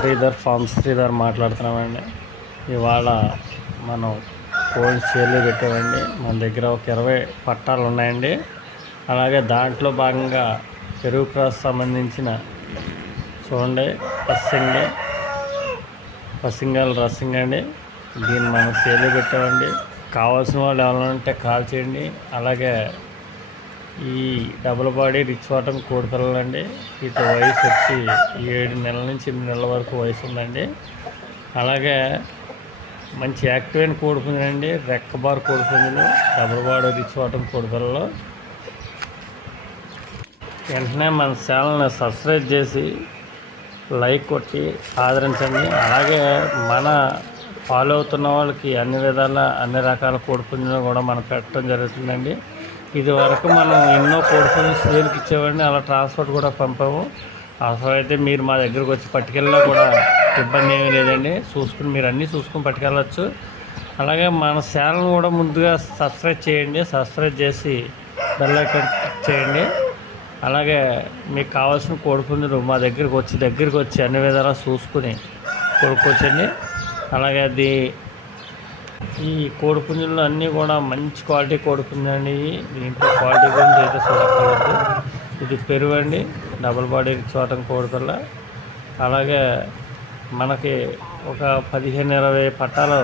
శ్రీధర్ మాట్లాడుతున్నామండి. ఇవాళ మనం కోల్డ్ సేల్లో పెట్టామండి. మన దగ్గర ఒక 20 పట్టాలు ఉన్నాయండి. అలాగే దాంట్లో భాగంగా పెరుగు ప్రాసెస్ సంబంధించిన చూడండి పసింగల్ రసింగ్ అండి. దీన్ని మనం సేల్లో పెట్టామండి. కావాల్సిన వాళ్ళు ఎవరైనా ఉంటే కాల్ చేయండి. అలాగే ఈ డబుల్ బాడీ రిచ్ వాటం కోడిపిల్లలండి. వీటి వయసు వచ్చి 7 నెలల నుంచి 8 నెలల వరకు వయసు ఉందండి. అలాగే మంచి యాక్టివ్ అయిన కోడిపుంజులండి. రెక్కబార్ కోడిపుంజులు, డబుల్ బాడీ రిచ్ వాటం కోడిపిల్లలు. వెంటనే మన ఛానల్ని సబ్స్క్రైబ్ చేసి లైక్ కొట్టి ఆదరించండి. అలాగే మన ఫాలో అవుతున్న వాళ్ళకి అన్ని విధాల అన్ని రకాల కోడిపుంజులు కూడా మనం పెట్టడం జరుగుతుందండి. ఇది వరకు మనం ఎన్నో కోడిపుంజులు సేల్కి ఇచ్చేవాడిని, అలా ట్రాన్స్పోర్ట్ కూడా పంపాము. అవసరమైతే మీరు మా దగ్గరకు వచ్చి పట్టుకెళ్ళినా కూడా ఇబ్బంది ఏమీ లేదండి. మీరు అన్నీ చూసుకుని పట్టుకెళ్ళచ్చు. అలాగే మన ఛానల్ కూడా ముందుగా సబ్స్క్రైబ్ చేయండి. సబ్స్క్రైబ్ చేసి బెల్ ఐకాన్ క్లిక్ చేయండి. అలాగే మీకు కావాల్సిన కోడిపుంజులు మా దగ్గరికి వచ్చి అన్ని విధాలా చూసుకుని కొనుక్కొచ్చండి. అలాగే ఈ కోడిపుంజులు అన్నీ కూడా మంచి క్వాలిటీ కోడిపుంజు అండి. దీంట్లో క్వాలిటీ గురించి అయితే చూడక్కర్లేదు. ఇది పెరుగు అండి, డబుల్ బాడీ చోటం కోడిపిల్ల. అలాగే మనకి ఒక 15-20 పట్టాలు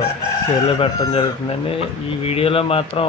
సేల్లో పెట్టడం జరుగుతుందండి. ఈ వీడియోలో మాత్రం